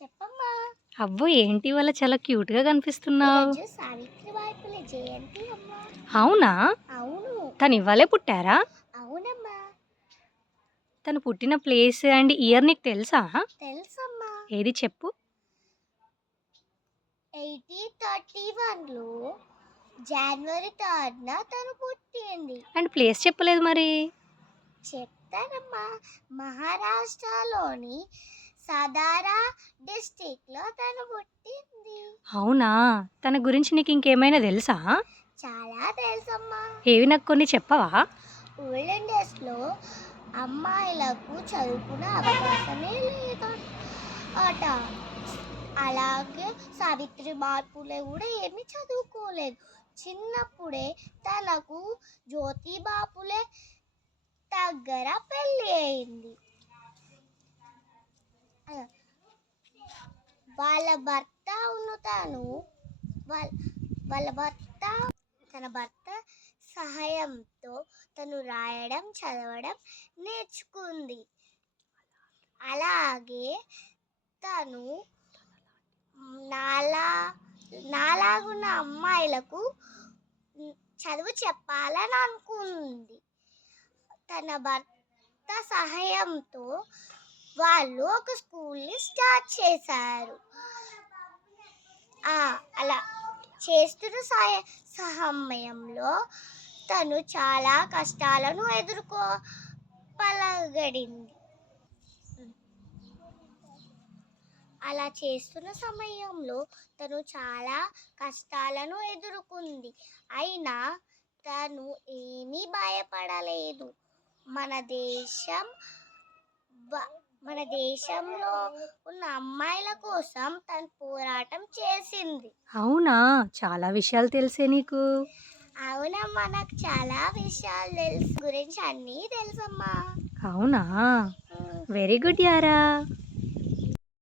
చెప్పమ్మా. అబ్బో! ఏంటి ఇవాళ చాలా క్యూట్‌గా కనిపిస్తున్నావు. ఈరోజు సావిత్రిబాయి పులే జయంతి అమ్మా. అవునా? అవును. తను ఇవాళే పుట్టారా? అవునమ్మా. తను పుట్టిన ప్లేస్ అండ్ ఇయర్ నీకు తెలుసా? తెలుసమ్మా. ఏది చెప్పు? 1831లో జనవరి 3న తను పుట్టింది. అండ్ ప్లేస్ చెప్పలేదు మరి. చెప్తానమ్మా. మహారాష్ట్రలోని సతారా డిస్ట్రిక్ట్లో తను పుట్టింది. అవునా? తన గురించి నీకు ఇంకేమైనా తెలుసా? చాలా తెలుసమ్మా. ఏవి నాకు కొన్ని చెప్పవా? ఓల్డెన్ డేస్లో అమ్మాయిలకు చదువుకునే అవకాశమే లేదు అట. అలాగే సావిత్రిబాయి పులే కూడా ఏమీ చదువుకోలేదు. చిన్నప్పుడే తనకు జ్యోతిబా పులే దగ్గర పెళ్ళి అయింది. వాళ్ళ భర్త తన భర్త సహాయంతో తను రాయడం చదవడం నేర్చుకుంది. అలాగే తను నాలాగున్న అమ్మాయిలకు చదువు చెప్పాలని అనుకుంది. తన భర్త సహాయంతో వాళ్ళు ఒక స్కూల్ని స్టార్ట్ చేశారు. అలా చేస్తున్న సమయంలో తను చాలా కష్టాలను ఎదుర్కోగలిగింది. అలా చేస్తున్న సమయంలో తను చాలా కష్టాలను ఎదుర్కొంది. అయినా తను ఏమీ భయపడలేదు. మన దేశంలో ఉన్న అమ్మాయిల కోసం తను పోరాటం చేసింది. అవునా? చాలా విషయాలు తెలుసే నీకు. అవునమ్మా, నాకు చాలా విషయాలు తెలుసు. గురించి అన్నీ తెలుసమ్మా. అవునా? వెరీ గుడ్ యారా.